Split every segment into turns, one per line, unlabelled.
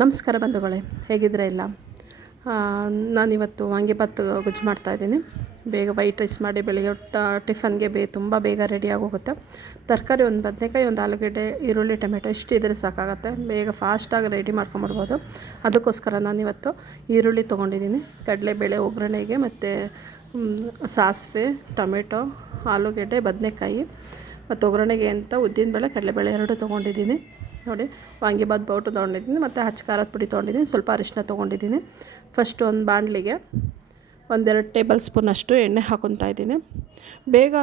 ನಮಸ್ಕಾರ ಬಂಧುಗಳೇ ಹೇಗಿದ್ರೆ ಇಲ್ಲ ನಾನಿವತ್ತು ವಾಂಗಿಭಾತ್ ಗುಜ್ಜು ಮಾಡ್ತಾಯಿದ್ದೀನಿ ಬೇಗ ವೈಟ್ ರೈಸ್ ಮಾಡಿ ಬೆಳಿಗ್ಗೆ ಟಿಫನ್ಗೆ ಬೇ, ತುಂಬ ಬೇಗ ರೆಡಿಯಾಗೋಗುತ್ತೆ ತರಕಾರಿ ಒಂದು ಬದನೆಕಾಯಿ, ಒಂದು ಆಲೂಗಡ್ಡೆ, ಈರುಳ್ಳಿ, ಟೊಮೆಟೊ ಇಷ್ಟಿದ್ರೆ ಸಾಕಾಗುತ್ತೆ. ಬೇಗ ಫಾಸ್ಟಾಗಿ ರೆಡಿ ಮಾಡ್ಕೊಂಬಿಡ್ಬೋದು. ಅದಕ್ಕೋಸ್ಕರ ನಾನಿವತ್ತು ಈರುಳ್ಳಿ ತೊಗೊಂಡಿದ್ದೀನಿ. ಕಡಲೆಬೇಳೆ, ಒಗ್ಗರಣೆಗೆ ಮತ್ತು ಸಾಸಿವೆ, ಟೊಮೆಟೊ, ಆಲೂಗಡ್ಡೆ, ಬದನೆಕಾಯಿ, ಮತ್ತು ಒಗ್ಗರಣೆಗೆ ಅಂತ ಉದ್ದಿನಬೇಳೆ, ಕಡಲೆಬೇಳೆ ಎರಡು ತೊಗೊಂಡಿದ್ದೀನಿ. ನೋಡಿ ವಾಂಗಿಬಾತ್ ಬೌಟು ತೊಗೊಂಡಿದ್ದೀನಿ, ಮತ್ತು ಹಚ್ಚ ಖಾರದ ಪುಡಿ ತೊಗೊಂಡಿದ್ದೀನಿ, ಸ್ವಲ್ಪ ಅರಿಶಿನ ತೊಗೊಂಡಿದ್ದೀನಿ. ಫಸ್ಟ್ ಒಂದು ಬಾಣಲಿಗೆ ಒಂದೆರಡು ಟೇಬಲ್ ಸ್ಪೂನಷ್ಟು ಎಣ್ಣೆ ಹಾಕೊತಾ ಇದ್ದೀನಿ. ಬೇಗ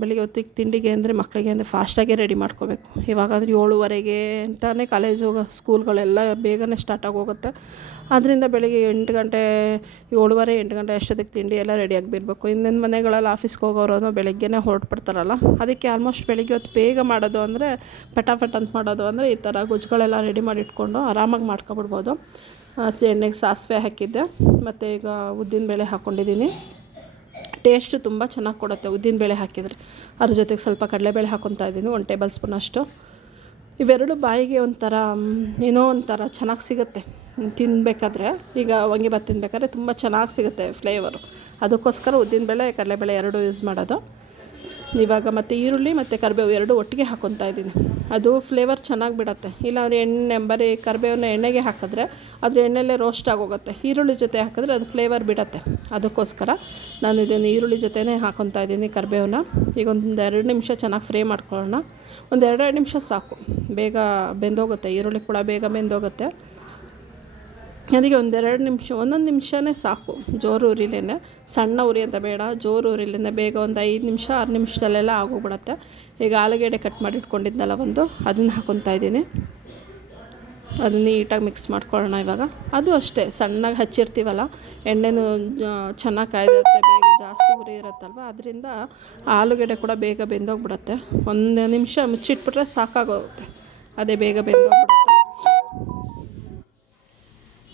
ಬೆಳಿಗ್ಗೆ ಹೊತ್ತಿಗೆ ತಿಂಡಿಗೆ ಅಂದರೆ ಮಕ್ಕಳಿಗೆ ಅಂದರೆ ಫಾಸ್ಟಾಗೆ ರೆಡಿ ಮಾಡ್ಕೋಬೇಕು. ಇವಾಗ ಅಂದರೆ ಏಳುವರೆಗೆ ಅಂತಲೇ ಕಾಲೇಜು ಸ್ಕೂಲ್ಗಳೆಲ್ಲ ಬೇಗನೆ ಸ್ಟಾರ್ಟ್ ಆಗೋಗುತ್ತೆ. ಆದ್ದರಿಂದ ಬೆಳಿಗ್ಗೆ ಎಂಟು ಗಂಟೆ, ಏಳುವರೆ, ಎಂಟು ಗಂಟೆ ಅಷ್ಟೊತ್ತಿಗೆ ತಿಂಡಿ ಎಲ್ಲ ರೆಡಿಯಾಗಿ ಬಿಡಬೇಕು ಇನ್ನೊಂದು ಮನೆಗಳಲ್ಲಿ ಆಫೀಸ್ಗೆ ಹೋಗೋರು ಬೆಳಗ್ಗೆನೇ ಹೊರಟ್ಬಿಡ್ತಾರಲ್ಲ, ಅದಕ್ಕೆ ಆಲ್ಮೋಸ್ಟ್ ಬೆಳಿಗ್ಗೆ ಹೊತ್ತು ಬೇಗ ಮಾಡೋದು ಅಂದರೆ ಪಟಾಫಟ್ ಅಂತ ಮಾಡೋದು ಅಂದರೆ ಈ ಥರ ಗೊಜ್ಜುಗಳೆಲ್ಲ ರೆಡಿ ಮಾಡಿ ಇಟ್ಕೊಂಡು ಆರಾಮಾಗಿ ಮಾಡ್ಕೊಬಿಡ್ಬೋದು. ಹಸಿ ಎಣ್ಣೆಗೆ ಸಾಸಿವೆ ಹಾಕಿದ್ದೆ. ಮತ್ತು ಈಗ ಉದ್ದಿನಬೇಳೆ ಹಾಕ್ಕೊಂಡಿದ್ದೀನಿ ಟೇಸ್ಟು ತುಂಬ ಚೆನ್ನಾಗಿ ಕೊಡುತ್ತೆ ಉದ್ದಿನಬೇಳೆ ಹಾಕಿದರೆ. ಅದ್ರ ಜೊತೆಗೆ ಸ್ವಲ್ಪ ಕಡಲೆಬೇಳೆ ಹಾಕ್ಕೊತಾ ಇದ್ದೀನಿ ಒನ್ ಟೇಬಲ್ ಸ್ಪೂನ್ ಅಷ್ಟು. ಇವೆರಡು ಬಾಯಿಗೆ ಒಂಥರ ಏನೋ ಒಂಥರ ಚೆನ್ನಾಗಿ ಸಿಗುತ್ತೆ. ತಿನ್ನಬೇಕಾದ್ರೆ ಈಗ ವಾಂಗಿಭಾತ್ ತಿನ್ನಬೇಕಾದ್ರೆ ತುಂಬ ಚೆನ್ನಾಗಿ ಸಿಗುತ್ತೆ ಫ್ಲೇವರು ಅದಕ್ಕೋಸ್ಕರ ಉದ್ದಿನಬೇಳೆ ಕಡಲೆಬೇಳೆ ಎರಡು ಯೂಸ್ ಮಾಡೋದು. ಇವಾಗ ಮತ್ತು ಈರುಳ್ಳಿ ಮತ್ತು ಕರಿಬೇವು ಎರಡು ಒಟ್ಟಿಗೆ ಹಾಕ್ಕೊತಾ ಇದ್ದೀನಿ. ಅದು ಫ್ಲೇವರ್ ಚೆನ್ನಾಗಿ ಬಿಡುತ್ತೆ. ಇಲ್ಲಾಂದರೆ ಎಣ್ಣೆ, ಬರೀ ಕರಿಬೇವನ್ನ ಎಣ್ಣೆಗೆ ಹಾಕಿದ್ರೆ ಅದ್ರ ಎಣ್ಣೆಲ್ಲೇ ರೋಸ್ಟ್ ಆಗೋಗುತ್ತೆ. ಈರುಳ್ಳಿ ಜೊತೆ ಹಾಕಿದ್ರೆ ಅದು ಫ್ಲೇವರ್ ಬಿಡುತ್ತೆ. ಅದಕ್ಕೋಸ್ಕರ ನಾನು ಇದನ್ನು ಈರುಳ್ಳಿ ಜೊತೆನೇ ಹಾಕ್ಕೊತಾ ಇದ್ದೀನಿ ಕರಿಬೇವನ್ನ. ಈಗ ಒಂದು ಎರಡು ನಿಮಿಷ ಚೆನ್ನಾಗಿ ಫ್ರೈ ಮಾಡ್ಕೊಳ್ಳೋಣ. ಒಂದು ಎರಡೆರಡು ನಿಮಿಷ ಸಾಕು. ಬೇಗ ಬೆಂದೋಗುತ್ತೆ. ಈರುಳ್ಳಿ ಕೂಡ ಬೇಗ ಬೆಂದೋಗುತ್ತೆ. ಅದಕ್ಕೆ ಒಂದೆರಡು ನಿಮಿಷ, ಒಂದೊಂದು ನಿಮಿಷವೇ ಸಾಕು. ಜೋರು ಉರಿಲೇ ಸಣ್ಣ ಉರಿ ಅಂತ ಬೇಡ. ಜೋರು ಉರಿಲಿಂದ ಬೇಗ ಒಂದು ಐದು ನಿಮಿಷ, ಆರು ನಿಮಿಷದಲ್ಲೆಲ್ಲ ಆಗೋಗ್ಬಿಡತ್ತೆ. ಈಗ ಆಲೂಗೆಡ್ಡೆ ಕಟ್ ಮಾಡಿ ಇಟ್ಕೊಂಡಿದ್ನಲ್ಲ ಒಂದು, ಅದನ್ನು ಹಾಕೊತಾ ಇದ್ದೀನಿ. ಅದನ್ನ ನೀಟಾಗಿ ಮಿಕ್ಸ್ ಮಾಡ್ಕೊಳ್ಳೋಣ ಇವಾಗ. ಅದು ಅಷ್ಟೇ, ಸಣ್ಣಗೆ ಹಚ್ಚಿರ್ತೀವಲ್ಲ, ಎಣ್ಣೆನೂ ಚೆನ್ನಾಗಿ ಕಾಯ್ದಿರುತ್ತೆ, ಬೇಗ ಜಾಸ್ತಿ ಉರಿ ಇರುತ್ತಲ್ವ? ಅದರಿಂದ ಆಲೂಗೆಡ್ಡೆ ಕೂಡ ಬೇಗ ಬೆಂದೋಗ್ಬಿಡುತ್ತೆ. ಒಂದು ನಿಮಿಷ ಮುಚ್ಚಿಟ್ಬಿಟ್ರೆ ಸಾಕಾಗೋಗುತ್ತೆ. ಅದೇ ಬೇಗ ಬೆಂದೋಗ್ಬಿಡುತ್ತೆ.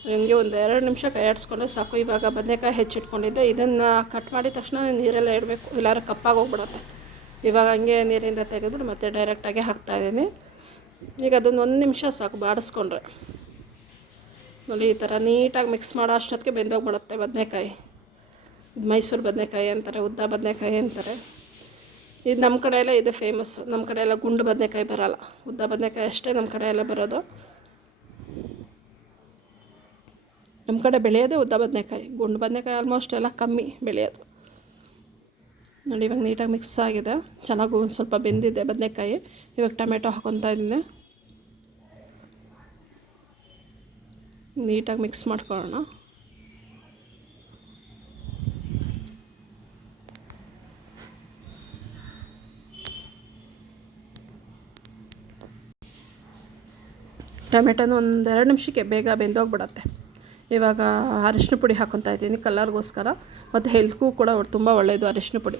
ಹಂಗೆ ಒಂದು ಎರಡು ನಿಮಿಷ ಕೈ ಆಡಿಸ್ಕೊಂಡ್ರೆ ಸಾಕು. ಇವಾಗ ಬದನೆಕಾಯಿ ಹೆಚ್ಚಿಟ್ಕೊಂಡಿದ್ದೆ. ಇದನ್ನು ಕಟ್ ಮಾಡಿದ ತಕ್ಷಣ ನೀರೆಲ್ಲ ಇಡಬೇಕು. ಕಪ್ಪಾಗಿ ಹೋಗ್ಬಿಡತ್ತೆ. ಇವಾಗ ಹಂಗೆ ನೀರಿಂದ ತೆಗೆದ್ಬಿಟ್ಟು ಮತ್ತೆ ಡೈರೆಕ್ಟಾಗಿ ಹಾಕ್ತಾಯಿದ್ದೀನಿ ಈಗ ಅದನ್ನು ಒಂದು ನಿಮಿಷ ಸಾಕು ಬಾಡಿಸ್ಕೊಂಡ್ರೆ. ನೋಡಿ, ಈ ಥರ ನೀಟಾಗಿ ಮಿಕ್ಸ್ ಮಾಡೋ ಅಷ್ಟೊತ್ತಿಗೆ ಬೆಂದೋಗ್ಬಿಡುತ್ತೆ ಬದನೆಕಾಯಿ. ಮೈಸೂರು ಬದನೆಕಾಯಿ ಅಂತಾರೆ, ಉದ್ದ ಬದನೆಕಾಯಿ ಅಂತಾರೆ. ಇದು ನಮ್ಮ ಕಡೆಯೆಲ್ಲ ಇದು ಫೇಮಸ್ಸು ನಮ್ಮ ಕಡೆ ಎಲ್ಲ ಗುಂಡು ಬದನೆಕಾಯಿ ಬರೋಲ್ಲ. ಉದ್ದ ಬದನೆಕಾಯಿ ಅಷ್ಟೇ ನಮ್ಮ ಕಡೆ ಎಲ್ಲ ಬರೋದು. ನಮ್ಮ ಕಡೆ ಬೆಳೆಯೋದೇ ಉದ್ದ ಬದನೆಕಾಯಿ, ಗುಂಡು ಬದನೆಕಾಯಿ ಆಲ್ಮೋಸ್ಟ್ ಎಲ್ಲ ಕಮ್ಮಿ ಬೆಳೆಯೋದು. ನೋಡಿ ಇವಾಗ ನೀಟಾಗಿ ಮಿಕ್ಸ್ ಆಗಿದೆ. ಚೆನ್ನಾಗಿ ಒಂದು ಸ್ವಲ್ಪ ಬೆಂದಿದೆ ಬದನೆಕಾಯಿ. ಇವಾಗ ಟೊಮೆಟೊ ಹಾಕೊತಾ ಇದ್ದೀನಿ. ನೀಟಾಗಿ ಮಿಕ್ಸ್ ಮಾಡ್ಕೊಳ್ಳೋಣ. ಟೊಮೆಟೊನ ಒಂದೆರಡು ನಿಮಿಷಕ್ಕೆ ಬೇಗ ಬೆಂದೋಗ್ಬಿಡತ್ತೆ. ಇವಾಗ ಅರಿಶಿನ ಪುಡಿ ಹಾಕ್ಕೊತಾ ಇದ್ದೀನಿ ಕಲರ್ಗೋಸ್ಕರ ಮತ್ತು ಹೆಲ್ತ್ಗೂ ಕೂಡ ತುಂಬ ಒಳ್ಳೆಯದು ಅರಿಶಿನ ಪುಡಿ.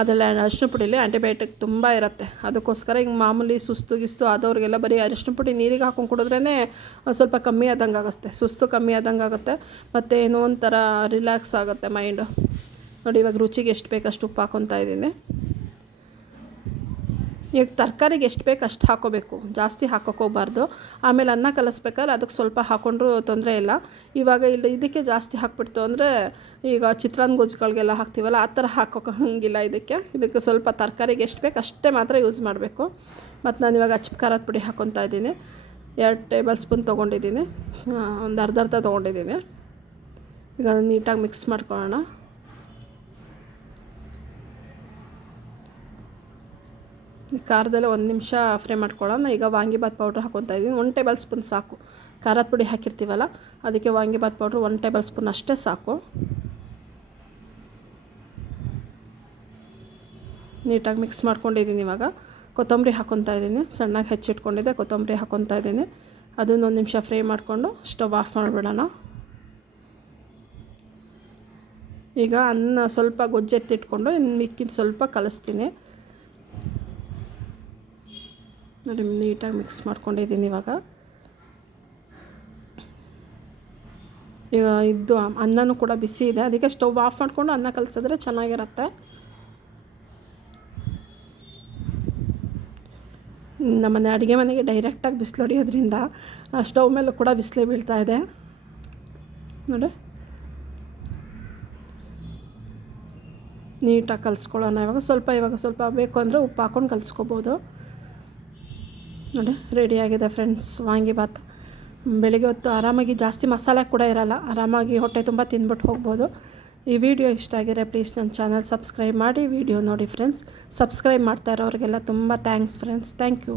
ಅದರಲ್ಲಿ ಅರಿಶಿನ ಪುಡಿಲಿ ಆ್ಯಂಟಿಬಯೋಟಿಕ್ ತುಂಬ ಇರುತ್ತೆ. ಅದಕ್ಕೋಸ್ಕರ ಹಿಂಗೆ ಮಾಮೂಲಿ ಸುಸ್ತು ಗಿಸ್ತು ಆದವ್ರಿಗೆಲ್ಲ ಬರೀ ಅರಿಶಿನ ಪುಡಿ ನೀರಿಗೆ ಹಾಕೊಂಡು ಕುಡಿದ್ರೇ ಸ್ವಲ್ಪ ಕಮ್ಮಿ ಆದಂಗೆ ಆಗುತ್ತೆ. ಸುಸ್ತು ಕಮ್ಮಿ ಆದಂಗೆ ಆಗುತ್ತೆ ಮತ್ತು ಏನೋ ಒಂಥರ ರಿಲ್ಯಾಕ್ಸ್ ಆಗುತ್ತೆ ಮೈಂಡು. ನೋಡಿ ಇವಾಗ ರುಚಿಗೆ ಎಷ್ಟು ಬೇಕಷ್ಟು ಉಪ್ಪು ಹಾಕೊತಾ ಇದ್ದೀನಿ. ಈಗ ತರಕಾರಿಗೆ ಎಷ್ಟು ಬೇಕು ಅಷ್ಟು ಹಾಕೋಬೇಕು. ಜಾಸ್ತಿ ಹಾಕೋಕ್ಕೋಗ್ಬಾರ್ದು ಆಮೇಲೆ ಅನ್ನ ಕಲಿಸ್ಬೇಕಾದ್ರೆ ಅದಕ್ಕೆ ಸ್ವಲ್ಪ ಹಾಕ್ಕೊಂಡ್ರೂ ತೊಂದರೆ ಇಲ್ಲ. ಇವಾಗ ಇಲ್ಲಿ ಇದಕ್ಕೆ ಜಾಸ್ತಿ ಹಾಕ್ಬಿಡ್ತು ಅಂದರೆ ಈಗ ಚಿತ್ರಾನ್ನ ಗೊಜ್ಜುಗಳಿಗೆಲ್ಲ ಹಾಕ್ತೀವಲ್ಲ, ಆ ಥರ ಹಾಕೋಕೆ ಹಂಗಿಲ್ಲ ಇದಕ್ಕೆ. ಇದಕ್ಕೆ ಸ್ವಲ್ಪ ತರಕಾರಿಗೆ ಎಷ್ಟು ಬೇಕು ಅಷ್ಟೇ ಮಾತ್ರ ಯೂಸ್ ಮಾಡಬೇಕು. ಮತ್ತು ನಾನು ಇವಾಗ ಅಚ್ಚ ಖಾರದ ಪುಡಿ ಹಾಕ್ಕೊತಾ ಇದ್ದೀನಿ. ಎರಡು ಟೇಬಲ್ ಸ್ಪೂನ್ ತೊಗೊಂಡಿದ್ದೀನಿ. ಒಂದು ಅರ್ಧ ಅರ್ಧ ತೊಗೊಂಡಿದ್ದೀನಿ. ಈಗ ನೀಟಾಗಿ ಮಿಕ್ಸ್ ಮಾಡ್ಕೊಳ್ಳೋಣ. ಖಾರದಲ್ಲೇ ಒಂದು ನಿಮಿಷ ಫ್ರೈ ಮಾಡ್ಕೊಳ್ಳೋಣ. ಈಗ ವಾಂಗಿಬಾತ್ ಪೌಡ್ರ್ ಹಾಕ್ಕೊತಾ ಇದ್ದೀನಿ ಒನ್ ಟೇಬಲ್ ಸ್ಪೂನ್ ಸಾಕು. ಖಾರದ ಪುಡಿ ಹಾಕಿರ್ತೀವಲ್ಲ, ಅದಕ್ಕೆ vangibath powder one tablespoon ಅಷ್ಟೇ ಸಾಕು. ನೀಟಾಗಿ ಮಿಕ್ಸ್ ಮಾಡ್ಕೊಂಡಿದ್ದೀನಿ ಇವಾಗ. ಕೊತ್ತಂಬರಿ ಹಾಕ್ಕೊತಾ ಇದ್ದೀನಿ ಸಣ್ಣಗೆ ಹೆಚ್ಚಿಟ್ಕೊಂಡಿದ್ದೆ, ಕೊತ್ತಂಬರಿ ಹಾಕ್ಕೊತಾ ಇದ್ದೀನಿ ಅದನ್ನೊಂದು ನಿಮಿಷ ಫ್ರೈ ಮಾಡಿಕೊಂಡು ಸ್ಟವ್ ಆಫ್ ಮಾಡಿಬಿಡೋಣ. ಈಗ ಅನ್ನ ಸ್ವಲ್ಪ ಗೊಜ್ಜೆತ್ತಿಟ್ಕೊಂಡು ಇನ್ನು ಮಿಕ್ಕಿದ ಸ್ವಲ್ಪ ಕಲಿಸ್ತೀನಿ. ನೋಡಿ, ನೀಟಾಗಿ ಮಿಕ್ಸ್ ಮಾಡ್ಕೊಂಡಿದ್ದೀನಿ ಇವಾಗ. ಈಗ ಇದು ಅನ್ನನೂ ಕೂಡ ಬಿಸಿ ಇದೆ. ಅದಕ್ಕೆ ಸ್ಟವ್ ಆಫ್ ಮಾಡಿಕೊಂಡು ಅನ್ನ ಕಲಿಸಿದ್ರೆ ಚೆನ್ನಾಗಿರುತ್ತೆ. ನಮ್ಮನೆ ಅಡುಗೆ ಮನೆಗೆ ಡೈರೆಕ್ಟಾಗಿ ಬಿಸಿಲು ಹೊಡಿಯೋದ್ರಿಂದ ಸ್ಟವ್ ಮೇಲೂ ಕೂಡ ಬಿಸಿಲೇ ಬೀಳ್ತಾ ಇದೆ. ನೋಡಿ. ನೀಟಾಗಿ ಕಲಿಸ್ಕೊಳ್ಳೋಣ ಇವಾಗ. ಸ್ವಲ್ಪ ಇವಾಗ ಸ್ವಲ್ಪ ಬೇಕು ಅಂದರೆ ಉಪ್ಪು ಹಾಕ್ಕೊಂಡು ಕಲಿಸ್ಕೊಬೋದು. ನೋಡಿ ರೆಡಿಯಾಗಿದೆ ಫ್ರೆಂಡ್ಸ್ ವಾಂಗಿಭಾತ್ ಬೆಳಿಗ್ಗೆ ಹೊತ್ತು ಆರಾಮಾಗಿ ಜಾಸ್ತಿ ಮಸಾಲೆ ಕೂಡ ಇರಲ್ಲ. ಆರಾಮಾಗಿ ಹೊಟ್ಟೆ ತುಂಬ ತಿಂದ್ಬಿಟ್ಟು ಹೋಗ್ಬೋದು. ಈ ವಿಡಿಯೋ ಇಷ್ಟ ಆಗಿದೆ ಪ್ಲೀಸ್ ನನ್ನ ಚಾನಲ್ ಸಬ್ಸ್ಕ್ರೈಬ್ ಮಾಡಿ ವಿಡಿಯೋ ನೋಡಿ ಫ್ರೆಂಡ್ಸ್ ಸಬ್ಸ್ಕ್ರೈಬ್ ಮಾಡ್ತಾ ಇರೋರಿಗೆಲ್ಲ ತುಂಬ ಥ್ಯಾಂಕ್ಸ್ ಫ್ರೆಂಡ್ಸ್ ಥ್ಯಾಂಕ್ ಯು